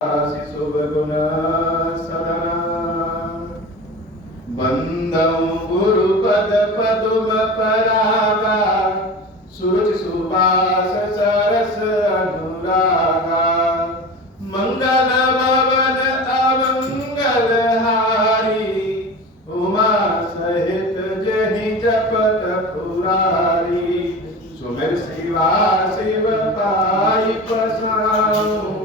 शुभ गुण सदना बंदं गुरुपद पदुम परागा सुरुचि सुबास सरस अनुरागा मंगल भवन अमंगल हारी उमा सहित जहि जपत पुरारी सुमिर शिवा शिव पाई पसाऊं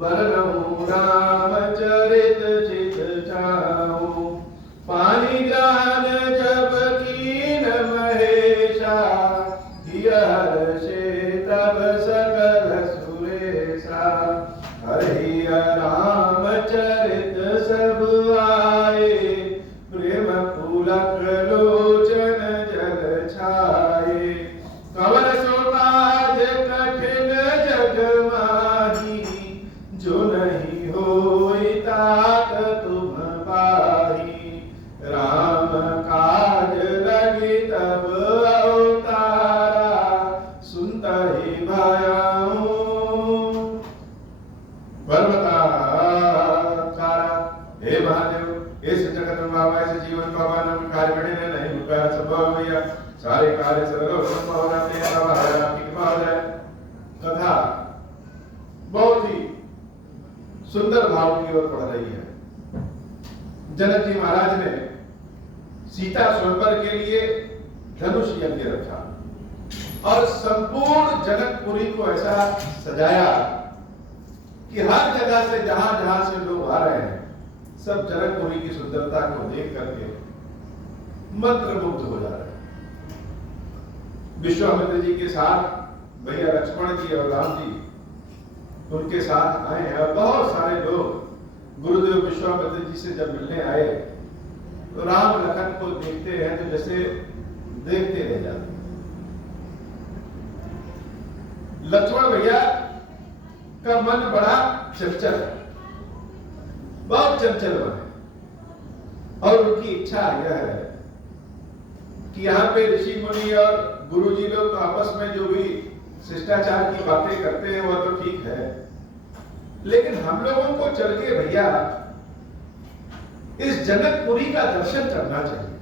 बरनऊं रामचरित चित जाऊं पानी ग्रहण जब कीन महेशा हर्षे तब सकल सुरेशा हरि रामचरित सब आए प्रेम पुलक लोचन जल छाए कवर सोपाज कठिन जग माही जो नहीं होई तात तुम पाही राम काज लगी तब अवतारा सुनता ही भयाऊं पर्वताकारा। हे महादेव इस जगत में बाबा ऐसे जीवन बाबा नाम कार्य बड़े ने नहीं रुका संभव भैया सारे कार्य सरल संभव हो जाते हैं बाबा आपकी कृपा हो जाए। कथा बहुत ही सुंदर भाव की ओर बढ़ रही है। जनक जी महाराज ने सीता स्वयंवर के लिए धनुष यज्ञ रखा और संपूर्ण जनकपुरी को ऐसा सजाया कि हर जगह से जहां जहां से लोग आ रहे हैं सब जनकपुरी की सुंदरता को देख करके मंत्रमुग्ध हो जा रहे हैं। विश्वामित्र जी के साथ भैया लक्ष्मण जी और राम जी उनके साथ आए हैं और बहुत सारे लोग गुरुदेव विश्वामित्र जी से जब मिलने आए तो राम लखन को देखते हैं तो जैसे देखते रह जाते। लक्ष्मण भैया का मन बड़ा चंचल है, बहुत चंचल मन है और उनकी इच्छा यह है कि यहाँ पे ऋषि मुनि और गुरु जी लोग आपस में जो भी शिष्टाचार की बातें करते हैं वह तो ठीक है, लेकिन हम लोगों को चल के भैया इस जनकपुरी का दर्शन करना चाहिए।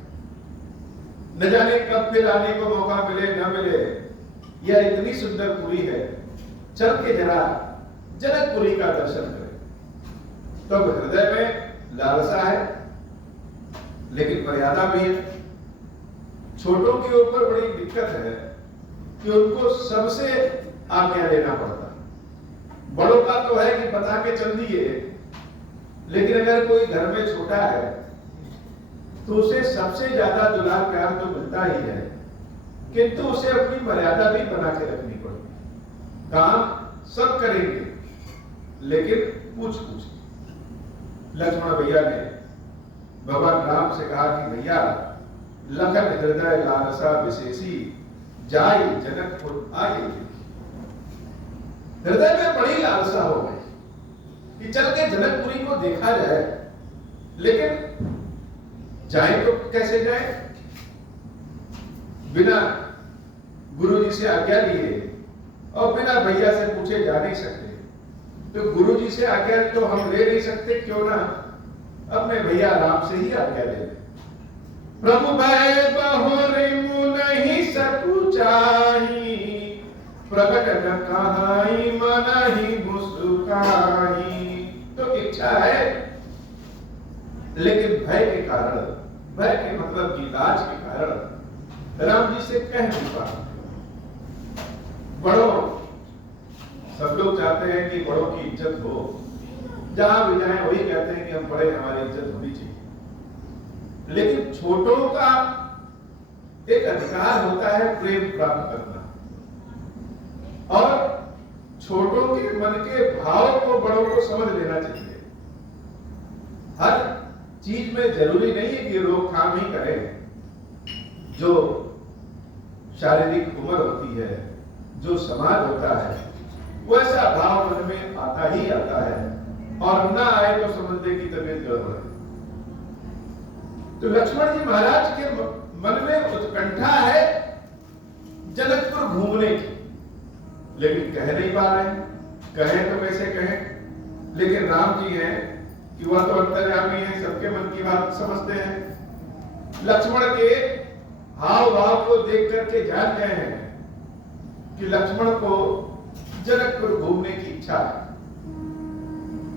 न जाने कब फिर आने को मौका मिले न मिले, यह इतनी सुंदर पुरी है, चल के जरा जनकपुरी का दर्शन करें। तो हृदय में लालसा है लेकिन मर्यादा भी है। छोटों के ऊपर बड़ी दिक्कत है कि उनको सबसे आज्ञा लेना पड़ता। बड़ों का तो है कि बता के चल दिए, लेकिन अगर कोई घर में छोटा है तो उसे सबसे ज्यादा दुलार प्यार तो मिलता ही है, किंतु उसे अपनी मर्यादा भी बना के रखनी पड़ती। काम सब करेंगे लेकिन पूछ पूछ। लक्ष्मण भैया ने भगवान राम से कहा कि भैया लखन हृदय लालसा विशेषी जाई जनकपुर आगे। हृदय में बड़ी लालसा हो गई कि चल के जनकपुरी को देखा जाए, लेकिन जाए तो कैसे जाए? बिना गुरु जी से आज्ञा लिए और बिना भैया से पूछे जा नहीं सकते। तो गुरु जी से आज्ञा तो हम ले नहीं सकते, क्यों ना अपने भैया राम से ही आज्ञा ले लें। प्रभु भय बहुरी मुनहि सकु चाही प्रकट न कहाई मन ही मुस्काई। तो इच्छा है लेकिन भय के कारण, भय के मतलब की लाज के कारण राम जी से कह नहीं पाते। बड़ों सब लोग चाहते हैं कि बड़ों की इज्जत हो, जहां भी जाए वही कहते हैं कि हम बड़े, हमारी इज्जत होनी चाहिए। लेकिन छोटों का एक अधिकार होता है प्रेम प्राप्त करना, और छोटों के मन के भाव को बड़ों को समझ लेना चाहिए। हर चीज में जरूरी नहीं है कि लोग काम ही करें। जो शारीरिक उम्र होती है, जो समाज होता है, वैसा भाव मन में आता ही आता है, और ना आए तो समझ ले कि तबीयत गड़बड़ है। तो लक्ष्मण जी महाराज के मन में उत्कंठा है जनकपुर घूमने की, लेकिन कह नहीं पा रहे हैं। कहें तो कैसे कहें? लेकिन राम जी हैं कि वह तो अंतर्यामी है, सबके मन की बात समझते हैं। लक्ष्मण के हाव भाव को देख करके जान गए हैं कि लक्ष्मण को जनकपुर घूमने की इच्छा है,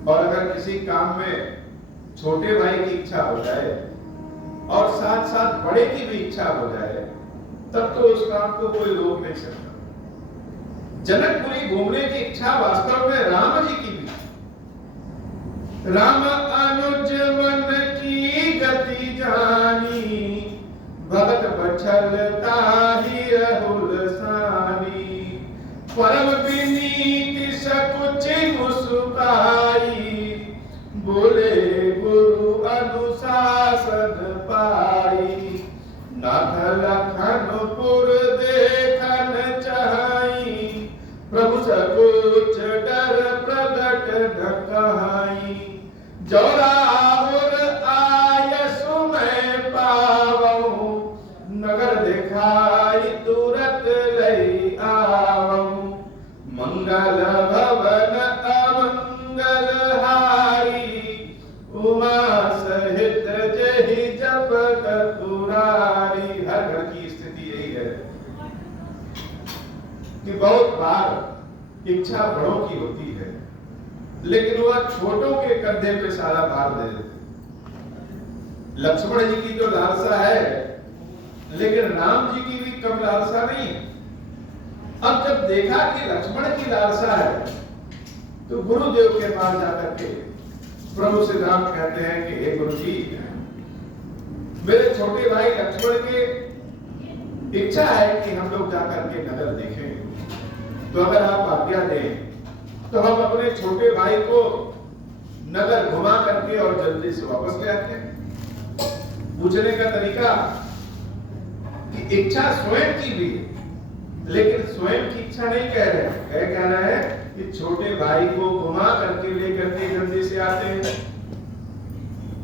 और अगर किसी काम में छोटे भाई की इच्छा हो जाए और साथ साथ बड़े की भी इच्छा हो जाए, तब तो उस काम को कोई रोक नहीं सकता। जनकपुरी घूमने की इच्छा वास्तव में राम जी की भी। राम अनुज मन की गति जानी, भगत बछल ताहि राहुल सानी। परम विनीत सकुचि मुस्काई, बोले गुरु अनुशासन पाई। नाथ लखनपुर देखन चाही, प्रभु सकुच डर प्रगट न कहाई। जौराहुर आय सुमय पावहु, नगर दिखाई तुरत लई आवहु। मंगल भवन अमंगल हारी, उमा सहित जहि जपत पुरारी। हर घर की स्थिति यही है कि बहुत बार इच्छा बड़ों की होती है, लेकिन वह छोटों के कंधे पे सारा भार दे देते। लक्ष्मण जी की तो लालसा है, लेकिन राम जी की भी कम लालसा नहीं है। अब जब देखा कि लक्ष्मण की लालसा है, तो गुरुदेव के पास जाकर के प्रभु श्री राम कहते हैं कि हे गुरु जी, मेरे छोटे भाई लक्ष्मण की इच्छा है कि हम लोग जाकर के नगर देखें, तो अगर आप आज्ञा दें तो हम अपने छोटे भाई को नगर घुमा करके और जल्दी से वापस ले आते हैं। पूछने का तरीका कि इच्छा स्वयं की भी है, लेकिन स्वयं की इच्छा नहीं कह रहे हैं, कह रहे हैं कि छोटे भाई को घुमा करके लेकर के जल्दी से आते हैं।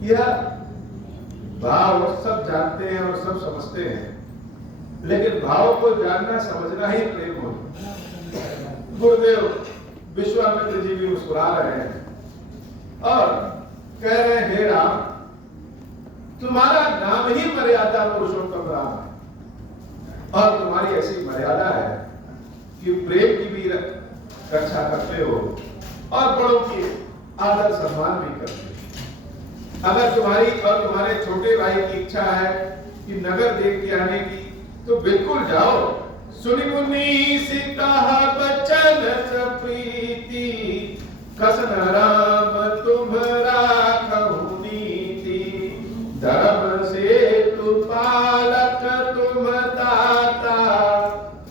यह भाव सब जानते हैं और सब समझते हैं, लेकिन भाव को जानना समझना ही प्रेम हो। गुरुदेव विश्वामित्र जी भी मुस्कुरा रहे हैं और कह रहे हैं, हे राम, तुम्हारा नाम ही मर्यादा पुरुषोत्तम राम है, और तुम्हारी ऐसी मर्यादा है कि प्रेम की भी रक्षा करते हो और बड़ों की आदर सम्मान भी करते हो। अगर तुम्हारी और तुम्हारे छोटे भाई की इच्छा है कि नगर देख के आने की, तो बिल्कुल जाओ। सुनि मुनि सीता बचन सप्रीति, कसन राम तुम्हारा कहु नीति। धर्म से तु पालक तुम दाता,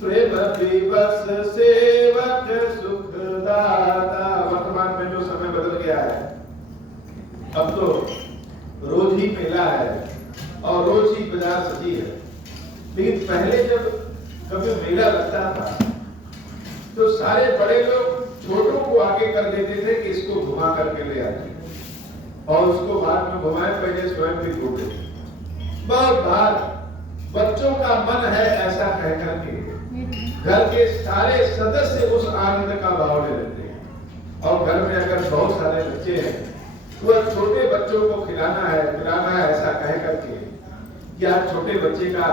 प्रेम दिवस सेवक सुख दाता। वर्तमान में जो समय बदल गया है, अब तो रोज ही मेला है और रोज ही बाजार सजी है, लेकिन पहले जब कभी मेला लगता था तो सारे बड़े लोग छोटों को आगे कर देते थे कि इसको घुमा करके ले आते, और उसको बाद में घुमाए, पहले स्वयं भी घूम लेते। बहुत बार बच्चों का मन है ऐसा कह करके घर के सारे सदस्य उस आनंद का भाव ले लेते हैं। और घर में अगर बहुत सारे बच्चे हैं, तो छोटे बच्चों को खिलाना है ऐसा कह करके, या छोटे बच्चे का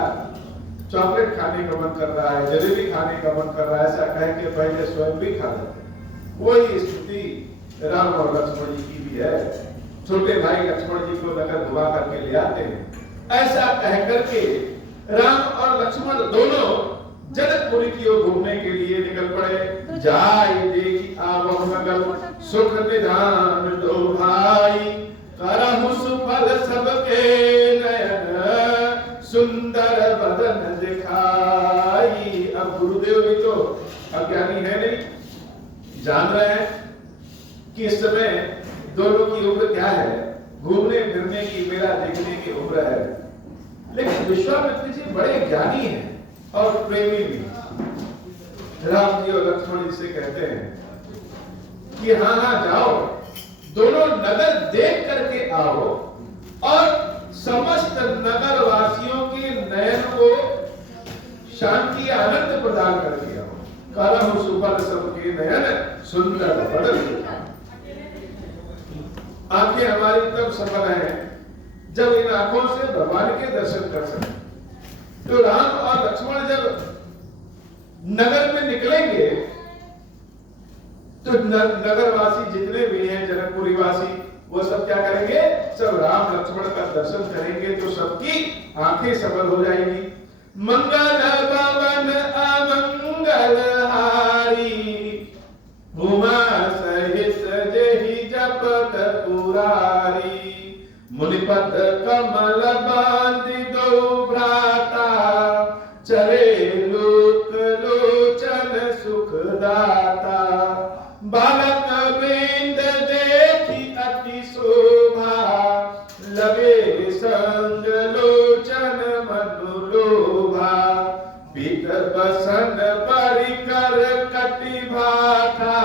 चॉकलेट खाने का मन कर रहा है, जलेबी खाने का मन कर रहा है, ऐसा कह के पहले स्वयं भी खा लेते हैं। वही स्थिति राम और लक्ष्मण जी की भी है। छोटे भाई लक्ष्मण जी को नगर घुमा करके ले आते हैं। ऐसा कह करके राम और लक्ष्मण दोनों जनकपुरी की ओर घूमने के लिए निकल पड़े। जाय देखी आवहु नगर, सुख निधान दो भाई। करहु सुफल सबके नयन, सुंदर बदन दिखाई। अब गुरुदेव भी तो अज्ञानी है नहीं, जान रहे हैं कि इस समय दोनों की उम्र क्या है, घूमने फिरने की, मेला देखने की उम्र है। लेकिन विश्वामित्र जी बड़े ज्ञानी हैं और प्रेमी भी। राम जी और लक्ष्मण जी से कहते हैं कि हाँ जाओ, दोनों नगर देख करके आओ और समस्त नगर वासियों के नयन को शांति आनंद प्रदान करके आओ। करहु सुफल सबके नयन, सुंदर बदन। आंखें हमारी तब सफल हैं जब इन आंखों से भगवान के दर्शन कर सकें। तो राम और लक्ष्मण जब नगर में निकलेंगे तो नगरवासी जितने भी हैं, जनकपुरी वासी, वो सब क्या करेंगे? सब राम लक्ष्मण का दर्शन करेंगे तो सबकी आंखें सफल हो जाएंगी। मंगल भवन अमंगल हारी, उमा सहित जेहि जपत पुरारी। मुनिपद कमल बांधि दो भ्राता, चले लोक लोचन सुखदाता। बालक वृंद देखी अति शोभा, लगे संग लोचन मनु लोभा। पीत बसन परिकर कटि भाथा,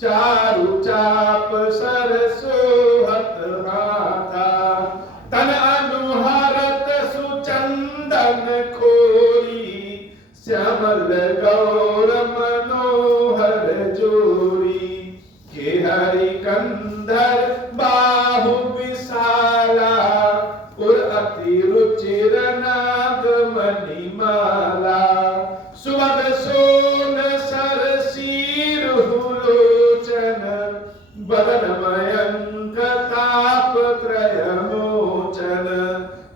चारु चाप सर सोहत हाथा। तन अनुहरत सुचंदन खोरी, श्यामल गौर मनोहर जोरी। के हरि कंधर बाहु विशाला, उर अति रुचिर नाग मणिमाला। सुभग सोन सर शीरहु लोचन, बदन मयंक ताप त्रय मोचन।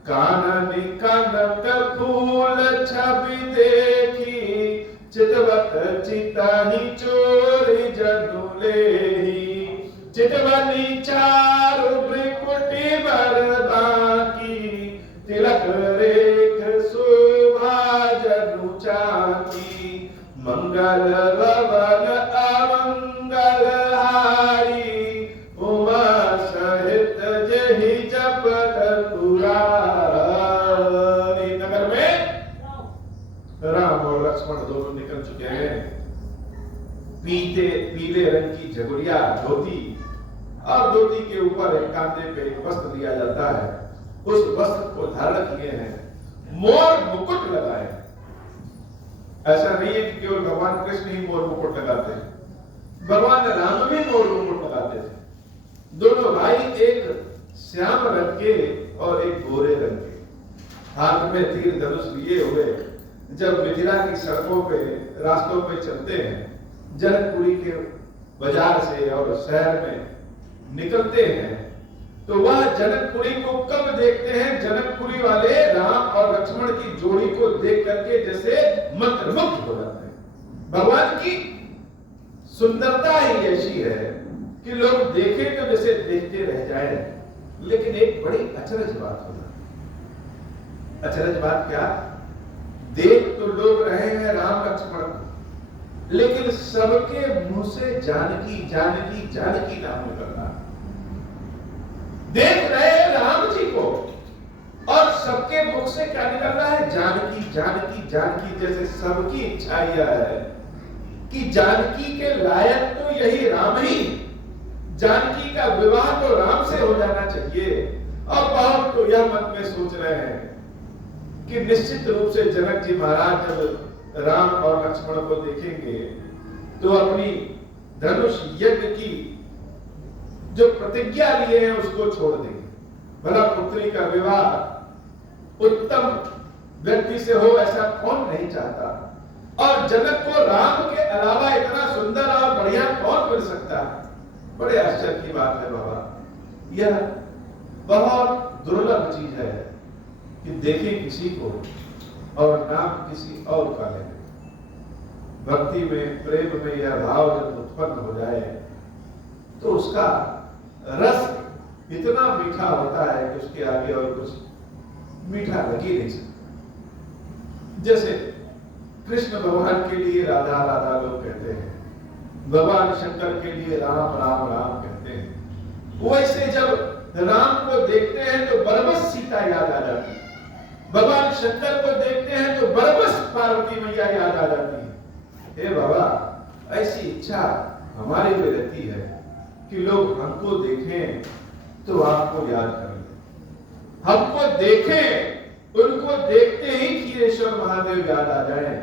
कानन कनक फूल छवि देखी, चितवत चितहि चोरी जनु लेहि। चितवनी चारु भ्रिकुटी बर बाकी, तिलक रेख शोभा जनु चाकी। मंगल भवन अमंगल हारी, उमा सहित जेहि जपत पुरारी। नगर में राम और लक्ष्मण दोनों निकल चुके हैं। पीले रंग की झगड़िया धोती, और धोती के ऊपर एक कांधे पे एक वस्त्र दिया जाता है। उस वस्त्र को धारण किए हैं, मोर मुकुट लगाए। ऐसा नहीं है कि केवल भगवान कृष्ण ही मोर मुकुट लगाते हैं, भगवान राम भी मोर मुकुट लगाते थे। दोनों भाई एक श्याम रंग के और एक गोरे रंग के, हाथ में तीर धनुष लिए हुए जब मिथिला की सड़कों पे रास्तों पे चलते हैं, जनकपुरी के बाजार से और शहर में निकलते हैं, तो वह जनकपुरी को कब देखते हैं? जनकपुरी वाले राम और लक्ष्मण की जोड़ी को देख करके जैसे मंत्रमुग्ध हो जाते हैं। भगवान की सुंदरता ही ऐसी है कि लोग देखें तो जैसे देखते रह जाए। लेकिन एक बड़ी अचरज बात होना, अचरज बात क्या? देख तो लोग रहे हैं राम लक्ष्मण को, लेकिन सबके मुंह से जानकी जानकी जानकी नाम निकल रहा। देख रहे राम जी को और सबके मुख से क्या निकल रहा है? जानकी जानकी जानकी। जैसे सबकी इच्छा यह है कि जानकी के लायक तो यही राम ही, जानकी का विवाह तो राम से हो जाना चाहिए। और बहुत तो यह मन में सोच रहे हैं कि निश्चित रूप से जनक जी महाराज जब राम और लक्ष्मण को देखेंगे तो अपनी धनुष यज्ञ की जो प्रतिज्ञा लिए हैं उसको छोड़ देंगे। भला पुत्री का विवाह उत्तम व्यक्ति से हो, ऐसा कौन नहीं चाहता। और जनक को राम के अलावा इतना सुंदर और बढ़िया कौन मिल सकता है? बड़े आश्चर्य की बात है बाबा। यह बहुत दुर्लभ चीज है कि देखें किसी को और नाम किसी और का ले। भक्ति में, प्रेम में यह भाव जब उत्पन्न हो जाए तो उसका रस इतना मीठा होता है कि उसके आगे और कुछ मीठा लग ही नहीं सकता। जैसे कृष्ण भगवान के लिए राधा राधा लोग कहते हैं, भगवान शंकर के लिए राम राम राम कहते हैं, वैसे जब राम को देखते हैं तो बरबस सीता याद आ जाती है, भगवान शंकर को देखते हैं तो बरबस पार्वती मैया याद आ जाती है। हे बाबा, ऐसी इच्छा हमारे में रहती है कि लोग हमको देखें तो आपको याद कर लें, हमको देखें, उनको देखते ही खीरेश्वर महादेव याद आ जाए।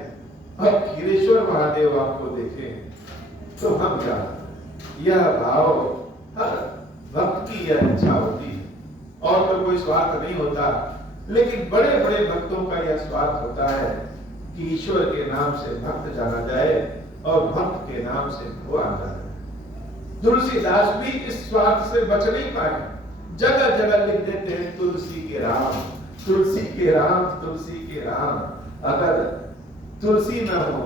अब खीरेश्वर महादेव आपको देखें तो हम याद, यह भाव हर भक्त की यह इच्छा होती है। और तो कोई स्वार्थ नहीं होता, लेकिन बड़े बड़े भक्तों का यह स्वार्थ होता है कि ईश्वर के नाम से भक्त जाना जाए और भक्त के नाम से भगवान जाना जाए। तुलसीदास भी इस स्वार्थ से बच नहीं पाए, जगह जगह लिख देते हैं तुलसी के राम, तुलसी के राम, तुलसी के राम। अगर तुलसी न हो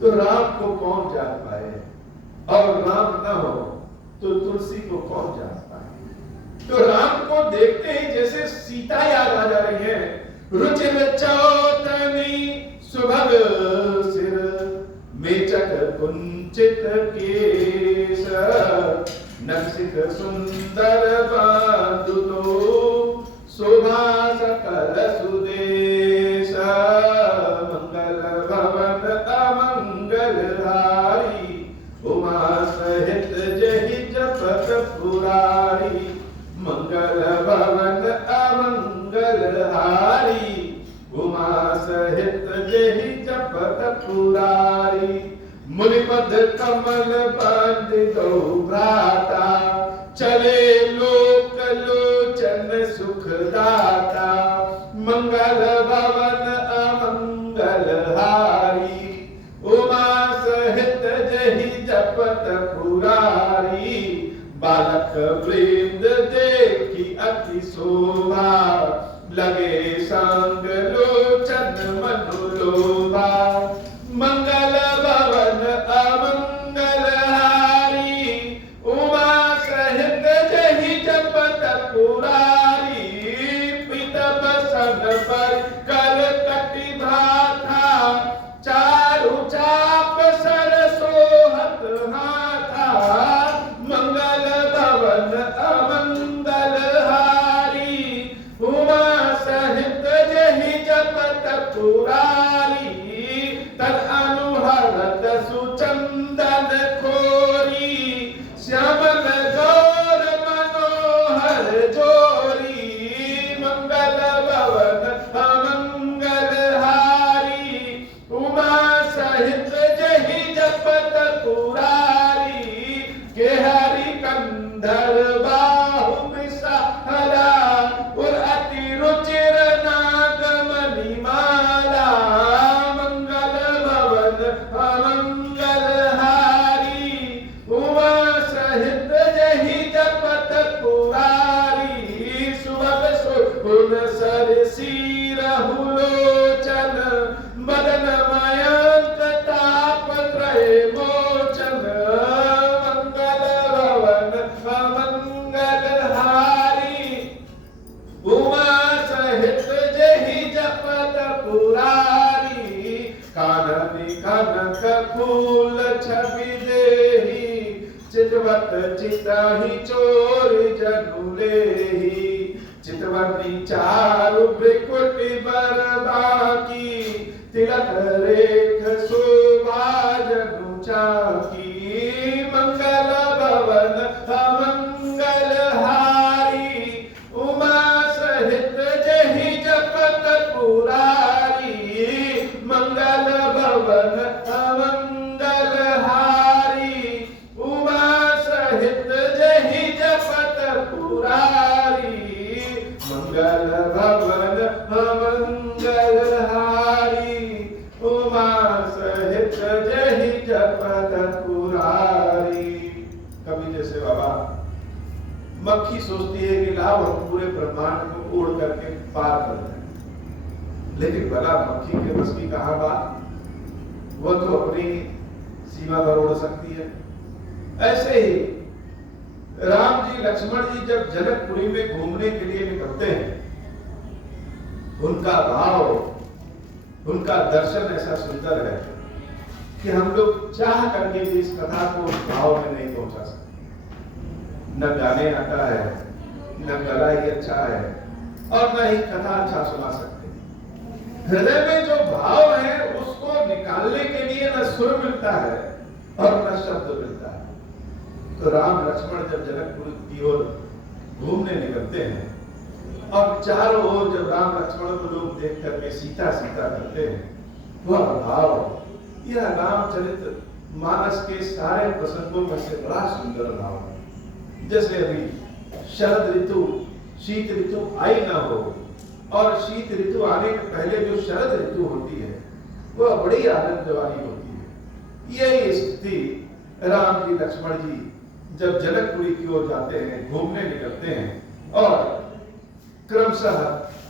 तो राम को कौन जान पाए, और राम न हो तो तुलसी को कौन जान पाए। तो राम को देखते ही जैसे सीता याद आ जा रही है। रुचिर चौतनी सुभग सिर, मेचक कुंचित केश, नसिक सुंदर बांधुतो, शोभा सकल सुदेश, मंगल भवन अमंगल हारी, उमा सहित जहि जपत पुरारी, मंगल भवन अमंगल हारी, उमा सहित जहि जपत पुरारी। मुनिपद कमल बंद दो भ्राता, चले लोक लोचन सुखदाता, मंगल भवन अमंगल हारी, उमा सहित जहि जपत पुरारी। बालक वृंद देखी अति शोभा, लगे संग लोचन मनुलोभा, मंगल भवन अमंगल हारी, उमा सहित जहि जपत पुरारी। पितब सन पर कर कटि भाथा, चारु चाप सर सोहत हाथा, मंगल भवन अमंगल हारी, उमा सहित जहि जपत पुरारी। तद अनुहरत सुचंदन खोरी, श्यामल गौर मनोहर जोरी, मंगल भवन अमंगल हारी, उमा सहित जहि जपत पुरारी। के हरि कंधर बाहु विषहरा, उर अति रुचिर नागमणि माला, मंगल भवन अमंगल हारी, उमा सहित जहि जपत पुरारी। सुभग सुगुण सरसीरहु लोचन, बदन मयंक ताप त्रय मोचन, मंगल भवन अमंगल हारी, उमा सहित जहि जपत पुरारी। कानन कनक फूल छवि देहि, चितवत चिताहि चोर जनु लेहि, चितवती चारु भ्रिकुटि बर बाकी, तिलक रेख शोभा जनु चाकी, मंगल भवन अमंगल हारी, उमा सहित जहि जपत पुरारी। मंगल भवन अमंगल हारी, उमा सहित जहि जपत पुरारी। मंगल भवन अमंगल हारी, उमा सहित जहि जपत पुरारी। कभी जैसे बाबा मक्खी सोचती है कि लाओ हम पूरे ब्रह्मांड को उड़ करके पार कर जाए, लेकिन भला मक्खी के बस की कहां बात, वह तो अपनी सीमा पर उड़ सकती है। ऐसे ही राम जी लक्ष्मण जी जब जनकपुरी में घूमने के लिए निकलते हैं, उनका भाव, उनका दर्शन ऐसा सुंदर है कि हम लोग चाह करके भी इस कथा को उस भाव में नहीं पहुंचा सकते। न गाने आता है, न गला ही अच्छा है, और न ही कथा अच्छा सुना सकते। हृदय में जो भाव है उसको निकालने के लिए न सुर मिलता है और न शब्द मिलता है। तो राम लक्ष्मण जब जनकपुर की ओर घूमने निकलते हैं, और चारों ओर जब राम लक्ष्मण को लोग देख करके सीता सीता करते हैं, वह भाव, यह रामचरित मानस के सारे प्रसंगों में से बड़ा सुंदर भाव है। जैसे अभी शरद ऋतु, शीत ऋतु आई ना हो, और शीत ऋतु आने के पहले जो शरद ऋतु होती है वह बड़ी आनंद वाली होती है। यही स्थिति राम जी लक्ष्मण जी जब जनकपुरी की ओर जाते हैं, घूमने निकलते हैं, और क्रमशः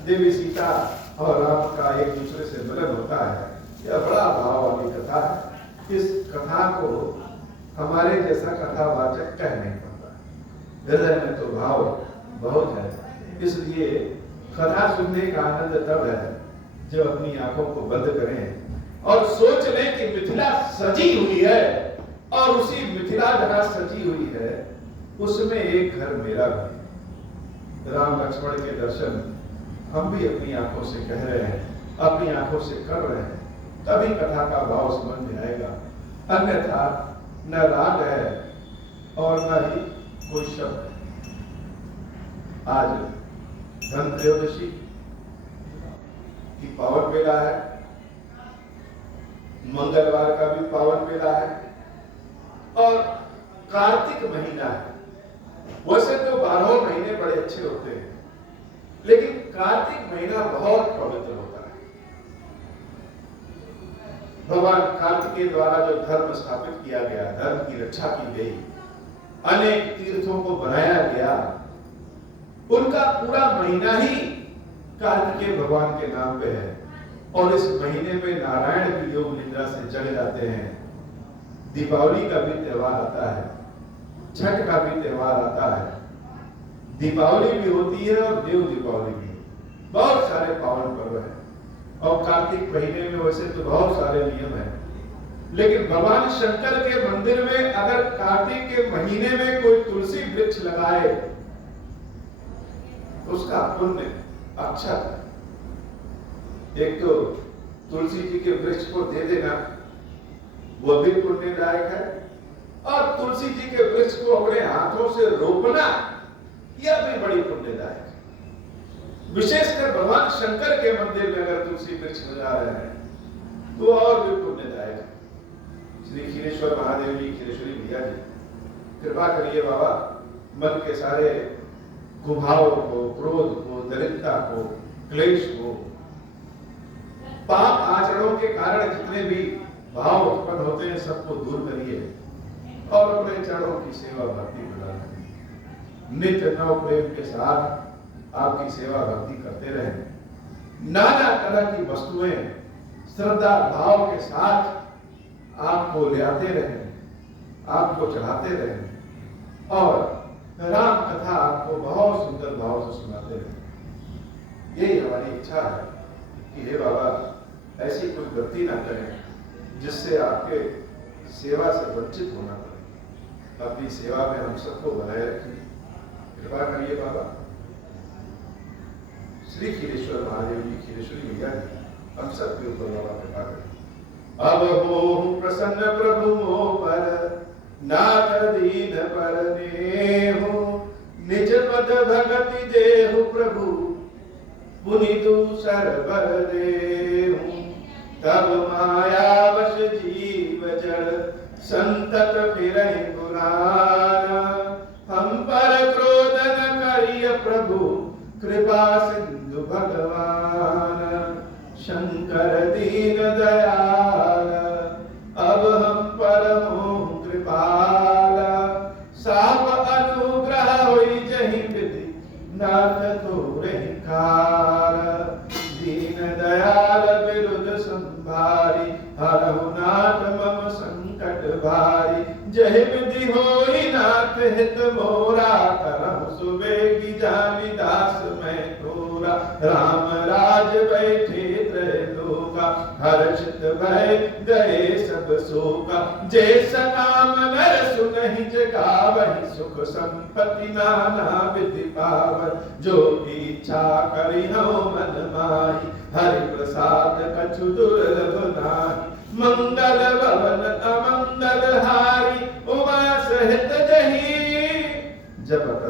देवी सीता और राम का एक दूसरे से मिलन होता है। यह बड़ा भाव वाली कथा है। इस कथा को हमारे जैसा कथावाचक कह नहीं पाता, हृदय में तो भाव बहुत है। इसलिए कथा सुनने का आनंद तब है जब अपनी आंखों को बंद करें और सोच लें कि मिथिला सजी हुई है, और उसी मिथिला जहां सजी हुई है उसमें एक घर मेरा भी। राम लक्ष्मण के दर्शन हम भी अपनी आंखों से कह रहे हैं, अपनी आंखों से कर रहे हैं, तभी कथा का भाव समझ में आएगा। अन्यथा न राग है और न ही कोई शब्द है। आज धनत्रयोदशी की पावन बेला है, मंगलवार का भी पावन बेला है, और कार्तिक महीना है। वैसे तो 12 महीने बड़े अच्छे होते हैं, लेकिन कार्तिक महीना बहुत पवित्र होता है। भगवान कार्तिकेय द्वारा जो धर्म स्थापित किया गया, धर्म की रक्षा की गई, अनेक तीर्थों को बनाया गया, उनका पूरा महीना ही कार्तिकेय भगवान के नाम पे है। और इस महीने में नारायण भी योग निद्रा से जग जाते हैं। दीपावली का भी त्योहार आता है, छठ का भी त्योहार आता है, दीपावली भी होती है और देव दीपावली भी। बहुत सारे पावन पर्व हैं, और कार्तिक महीने में वैसे तो बहुत सारे नियम हैं, लेकिन भगवान शंकर के मंदिर में अगर कार्तिक के महीने में कोई तुलसी वृक्ष लगाए तो उसका पुण्य अच्छा है। एक तो तुलसी जी के वृक्ष को दे देना वह भी पुण्यदायक है, और तुलसी जी के वृक्ष को अपने हाथों से रोपना यह भी बड़ी पुण्यदायक है। विशेषकर भगवान शंकर के मंदिर में अगर तुलसी वृक्ष लगा रहे हैं तो और भी पुण्यदायक है। श्री खीरेश्वर महादेव जी, खीरेश्वरी भैया जी, कृपा करिए बाबा, मन के सारे कुभाव को, क्रोध को, दरिद्रता को, क्लेश को, पाप आचरणों के कारण जितने भी भाव उत्पन्न होते हैं सबको दूर करिए, और अपने चरणों की सेवा भक्ति बना करिए। नित्य नव प्रेम के साथ आपकी सेवा भक्ति करते रहें। नाना तरह की वस्तुएं श्रद्धा भाव के साथ आपको ले आते रहें, आपको चढ़ाते रहें, और राम कथा आपको बहुत सुंदर भाव से सुनाते रहें। यही हमारी इच्छा है कि हे बाबा, ऐसी कोई गलती ना करें जिससे आपके सेवा से वंचित होना पड़े। अपनी सेवा में हम सबको बनाए रखें, कृपा करिए बाबा। श्री खीरेश्वर महादेव जी, खीरेश्वरी भैया जी, हम सबके ऊपर बाबा कृपा करें। अब मोह प्रसन्न प्रभु मोह पर, नाथ दीन पर नेहु, निज पद भगति देहु प्रभु, पुनि दूसर बर देहु। तब मायावश जीव जड़, संतत फिरहि पुराना, हम पर क्रोध न करिय प्रभु, कृपा सिंधु भगवान। शंकर दीन दयाल, अब हम पर हो कृपाला, साप अनुग्रह होई जहि विधि, नाथ तोरहि कार। दीन दयाल विरुद्ध संभारी, हरहु नाथ मम संकट भारी। जहि विधि होई नाथ हित मोरा, करहु सुबेगी जानि दास मैं तोरा। राम राज बैठे त्रैलोका, हर्षित भय गए सब शोका। जैसा नाम नर सुनहि जगावहि, सुख संपत्ति नाना विधि पावहि। जो इच्छा करिहु मन माहि, हरि प्रसाद कछु दुर्लभ नाहि। मंगल भवन अमंगल हारी, उमा सहित जही। जपत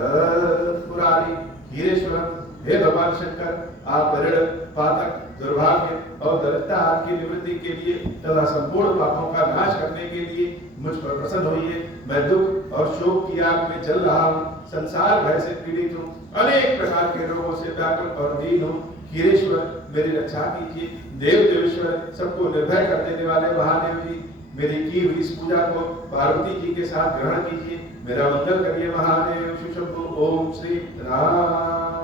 पुरारी खीरेश्वरम हे भगवान शंकर, आप ऋण, पातक, दुर्भाग्य और दरिद्रता की निवृत्ति के लिए तथा संपूर्ण पापों का नाश करने के लिए मुझ पर प्रसन्न होइए। मैं दुख और शोक की आग में जल रहा हूँ, संसार भय से पीड़ित हूँ, अनेक प्रकार के रोगों से व्याकुल और दीन हूँ। खीरेश्वर, मेरी रक्षा कीजिए। देव देवेश्वर, सबको निर्भय कर देने वाले महादेव जी, मेरी की हुई इस पूजा को पार्वती जी के साथ ग्रहण कीजिए। मेरा मंगल करिए महादेव शिव शंभु। ओम श्री राम।